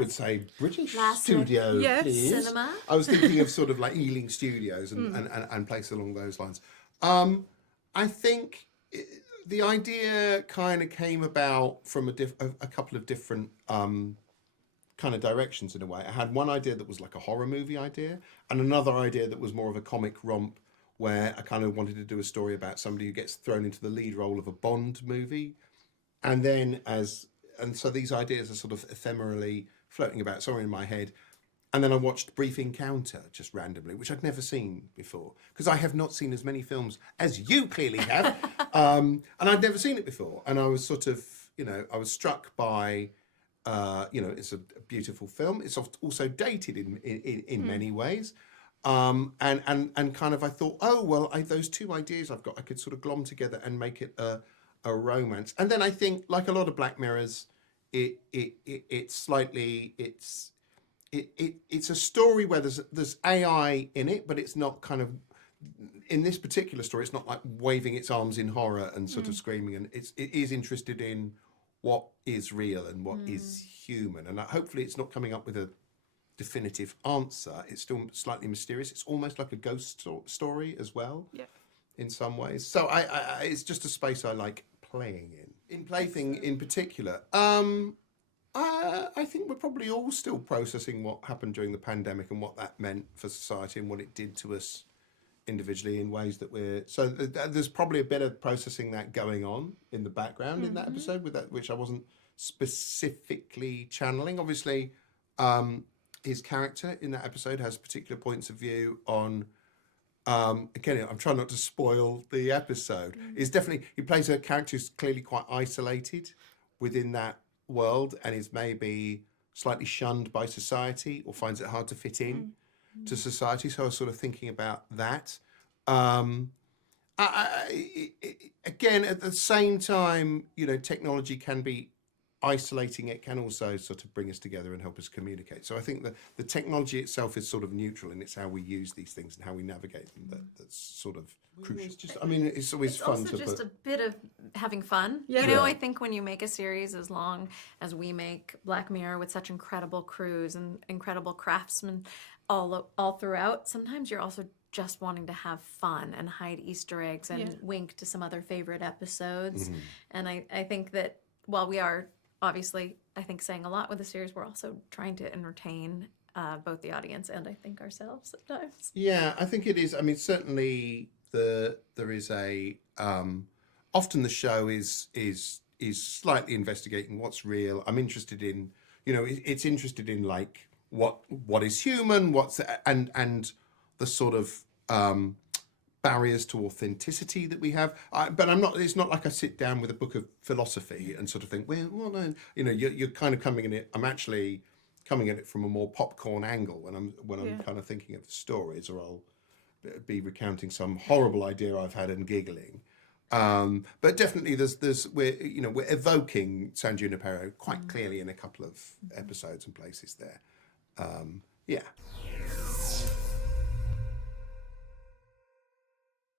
would say British Classic. studio, Yes. please. Cinema. I was thinking of sort of like Ealing Studios and places along those lines. I think the idea kind of came about from a couple of different kind of directions in a way. I had one idea that was like a horror movie idea, and another idea that was more of a comic romp, where I kind of wanted to do a story about somebody who gets thrown into the lead role of a Bond movie, and so these ideas are sort of ephemerally floating about somewhere in my head. And then I watched Brief Encounter just randomly, which I'd never seen before, because I have not seen as many films as you clearly have, and I'd never seen it before. And I was sort of, I was struck by, it's a beautiful film. It's also dated in many ways, and kind of I thought, oh well, those two ideas I've got, I could sort of glom together and make it a romance. And then I think, like a lot of Black Mirrors, it's a story where there's AI in it, but it's not kind of, in this particular story, it's not like waving its arms in horror and sort of screaming, and it is interested in what is real and what is human. And hopefully it's not coming up with a definitive answer. It's still slightly mysterious. It's almost like a ghost story as well, in some ways. So I it's just a space I like playing in. In Plaything in particular, I think we're probably all still processing what happened during the pandemic and what that meant for society and what it did to us individually in ways that there's probably a bit of processing that going on in the background in that episode, with that, which I wasn't specifically channeling. Obviously, his character in that episode has particular points of view on, again, I'm trying not to spoil the episode. He plays a character who's clearly quite isolated within that world and is maybe slightly shunned by society or finds it hard to fit in to society. So I was sort of thinking about that. Again, at the same time, technology can be isolating. It can also sort of bring us together and help us communicate. So I think that the technology itself is sort of neutral, and it's how we use these things and how we navigate them that's sort of crucial. It's always fun to put. It's also just a bit of having fun. Yeah. I think when you make a series as long as we make Black Mirror, with such incredible crews and incredible craftsmen all throughout, sometimes you're also just wanting to have fun and hide Easter eggs and wink to some other favorite episodes. And I think that while we are obviously, I think, saying a lot with the series, we're also trying to entertain both the audience and I think ourselves sometimes. Yeah, I think it is. I mean, certainly there is a often the show is slightly investigating what's real. I'm interested in, it's interested in like what is human, and the sort of barriers to authenticity that we have. But it's not like I sit down with a book of philosophy and sort of think, you're kind of coming in it. I'm actually coming at it from a more popcorn angle when I'm kind of thinking of the stories, or I'll be recounting some horrible idea I've had and giggling. But definitely we're evoking San Junipero quite clearly in a couple of episodes and places there. Yeah.